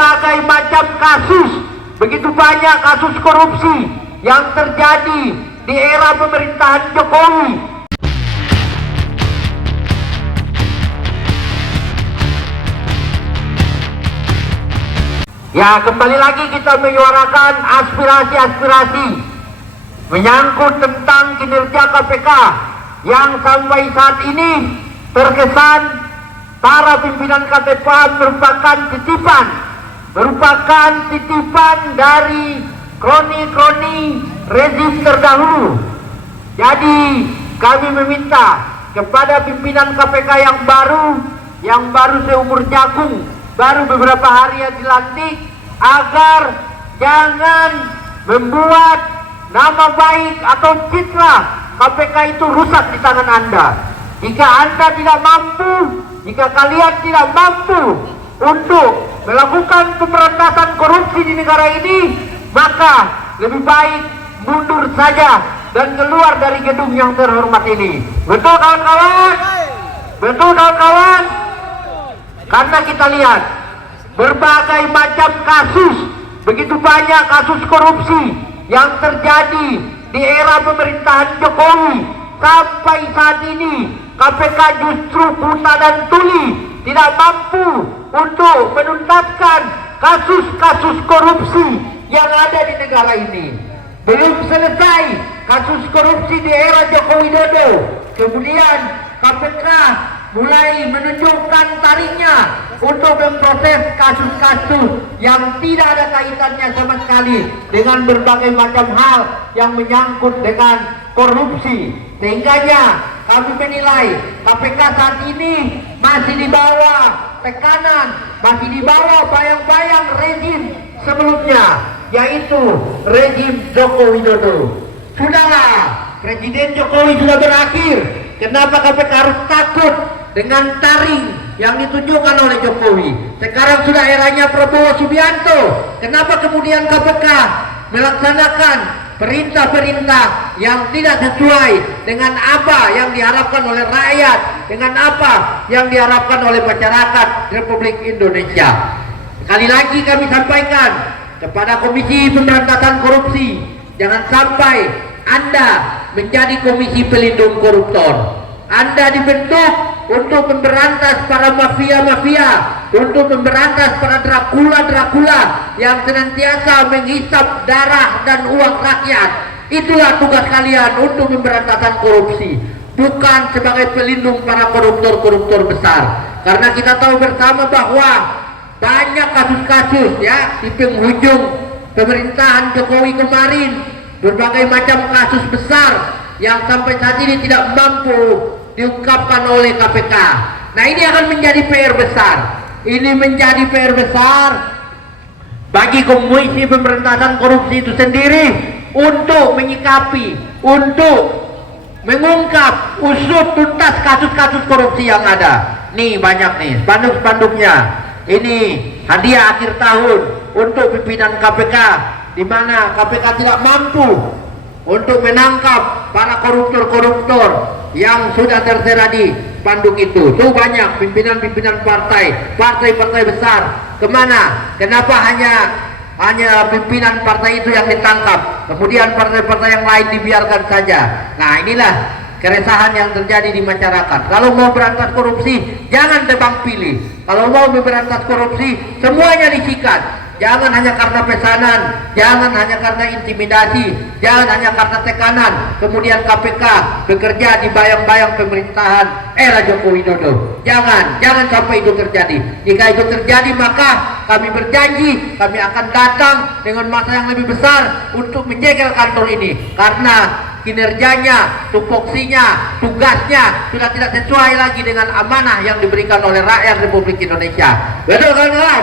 berbagai macam kasus, begitu banyak kasus korupsi yang terjadi di era pemerintahan Jokowi. Ya, kembali lagi kita menyuarakan aspirasi-aspirasi menyangkut tentang kinerja KPK yang sampai saat ini terkesan para pimpinan KPK merupakan titipan dari kroni-kroni rezim terdahulu. Jadi kami meminta kepada pimpinan KPK yang baru seumur jagung, baru beberapa hari yang dilantik, agar jangan membuat nama baik atau citra KPK itu rusak di tangan Anda. Jika Anda tidak mampu, jika kalian tidak mampu untuk melakukan pemberantasan korupsi di negara ini, maka lebih baik mundur saja dan keluar dari gedung yang terhormat ini. Betul kawan-kawan? Betul kawan-kawan? Karena kita lihat berbagai macam kasus, begitu banyak kasus korupsi yang terjadi di era pemerintahan Jokowi. Sampai saat ini KPK justru buta dan tuli, tidak mampu untuk menuntaskan kasus-kasus korupsi yang ada di negara ini. Belum selesai kasus korupsi di era Joko Widodo, kemudian KPK mulai menunjukkan taringnya untuk memproses kasus-kasus yang tidak ada kaitannya sama sekali dengan berbagai macam hal yang menyangkut dengan korupsi. Sehingganya kami menilai KPK saat ini masih di bawah tekanan, masih di bawah bayang-bayang rezim sebelumnya, yaitu rezim Joko Widodo. Sudahlah, Presiden Jokowi sudah berakhir. Kenapa KPK harus takut dengan taring yang ditunjukkan oleh Jokowi? Sekarang sudah eranya Prabowo Subianto. Kenapa kemudian KPK melaksanakan perintah-perintah yang tidak sesuai dengan apa yang diharapkan oleh rakyat, dengan apa yang diharapkan oleh masyarakat Republik Indonesia? Sekali lagi kami sampaikan kepada Komisi Pemberantasan Korupsi, jangan sampai Anda menjadi komisi pelindung koruptor. Anda dibentuk untuk memberantas para mafia-mafia, untuk memberantas para Dracula yang senantiasa menghisap darah dan uang rakyat. Itulah tugas kalian untuk pemberantasan korupsi, bukan sebagai pelindung para koruptor-koruptor besar. Karena kita tahu bersama bahwa banyak kasus-kasus ya di penghujung pemerintahan Jokowi kemarin, berbagai macam kasus besar yang sampai saat ini tidak mampu diungkapkan oleh KPK. Nah, ini akan menjadi PR besar. Ini menjadi PR besar bagi Komisi Pemberantasan Korupsi itu sendiri untuk menyikapi, untuk mengungkap, usut tuntas kasus-kasus korupsi yang ada. Nih banyak nih spanduk-spanduknya. Ini hadiah akhir tahun untuk pimpinan KPK, di mana KPK tidak mampu untuk menangkap para koruptor-koruptor yang sudah tertera di spanduk itu. Tuh banyak pimpinan-pimpinan partai-partai besar. Kemana? Kenapa hanya pimpinan partai itu yang ditangkap, kemudian partai-partai yang lain dibiarkan saja? Nah, inilah keresahan yang terjadi di masyarakat. Kalau mau berantas korupsi, jangan tebang pilih. Kalau mau memberantas korupsi, semuanya disikat. Jangan hanya karena pesanan, jangan hanya karena intimidasi, jangan hanya karena tekanan. Kemudian KPK bekerja di bayang-bayang pemerintahan era Joko Widodo. Jangan sampai itu terjadi. Jika itu terjadi, maka kami berjanji kami akan datang dengan massa yang lebih besar untuk menjegal kantor ini. Karena kinerjanya, tupoksinya, tugasnya sudah tidak sesuai lagi dengan amanah yang diberikan oleh rakyat Republik Indonesia. Betul kan?